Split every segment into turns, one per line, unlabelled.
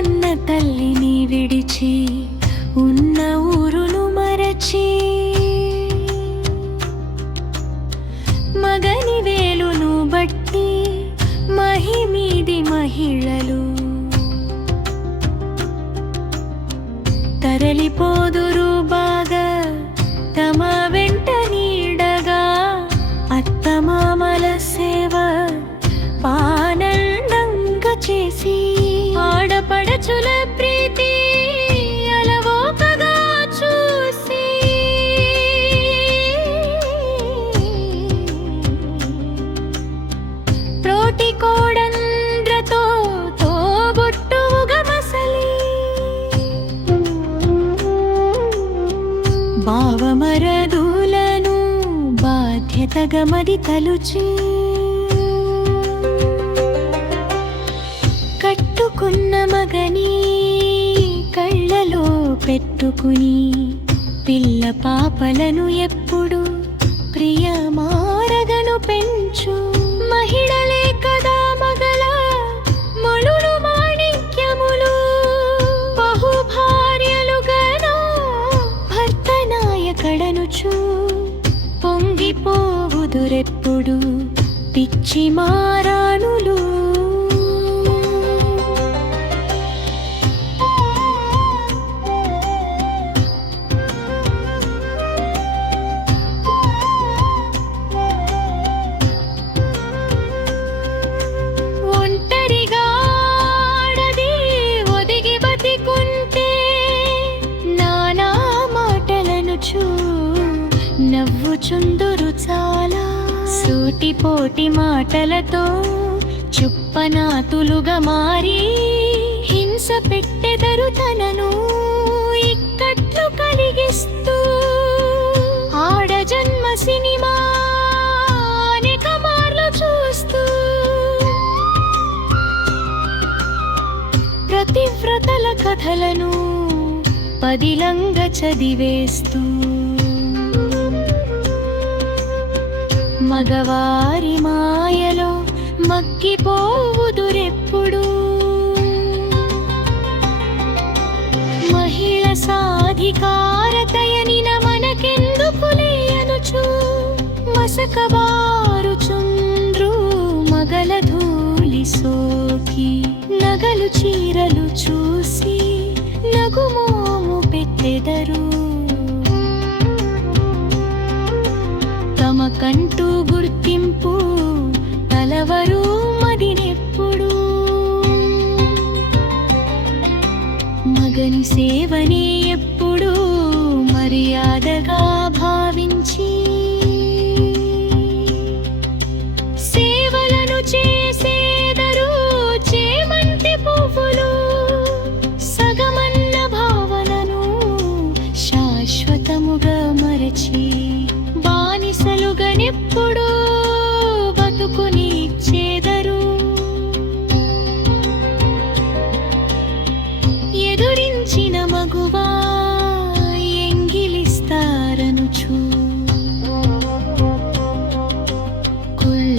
కన్న తల్లిని విడిచి ఉన్న ఊరును మరచి మగని వేలును బట్టి మహిమీది మహిళలు తరలిపోదురు భావమరదులను బాధ్యతగా మది తలుచి. కట్టుకున్న మగని కళ్ళలో పెట్టుకుని పిల్ల పాపలను ఎప్పుడు ప్రియమారగను పెంచు. మహిళలే పొంగిపోవుదురెప్పుడు పిచ్చి మారాణులు ఒంటరిగా ఒదిగి నానా మాటలను చూ నవ్వుచుందురు సూటిపోటి మాటలతో చుప్పనాతులుగా మారి హింస పెట్టెదరు తనను ఇక్కట్లు కలిగిస్తూ ఆడ జన్మ సినిమా అనేక చూస్తూ ప్రతివ్రతల కథలను పదిలంగా చదివేస్తూ మగవారి మాయలో మగ్గిపోవుదురెప్పుడు. మహిళ సాధికారతయనిన మనకెందుకులే అనుచు మసకబారు చుండ్రు మగల ధూళి సోకి నగలు చీరలు చూ గుర్తింపు తలవరు మదినెప్పుడు. మగని సేవనే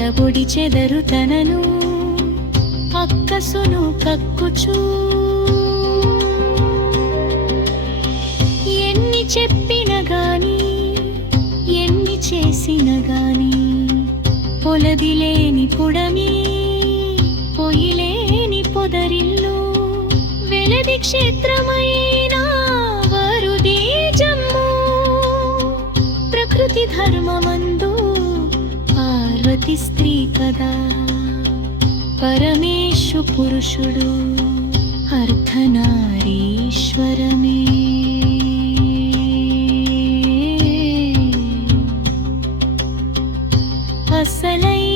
కుళ్ళబొడి చెదరు తనను అక్కసును కక్కుచూ. ఎన్ని చెప్పిన గాని ఎన్ని చేసిన గాని పొలదిలేని పుడమి పొయ్యిలేని పొదరిల్లు. వెలది క్షేత్రమైన వరుదే జమ్ము. ప్రకృతి ధర్మమందు ప్రతి స్త్రీ కదా. పరమేశు పురుషుడు అర్ధనారీశ్వరమే. అసలై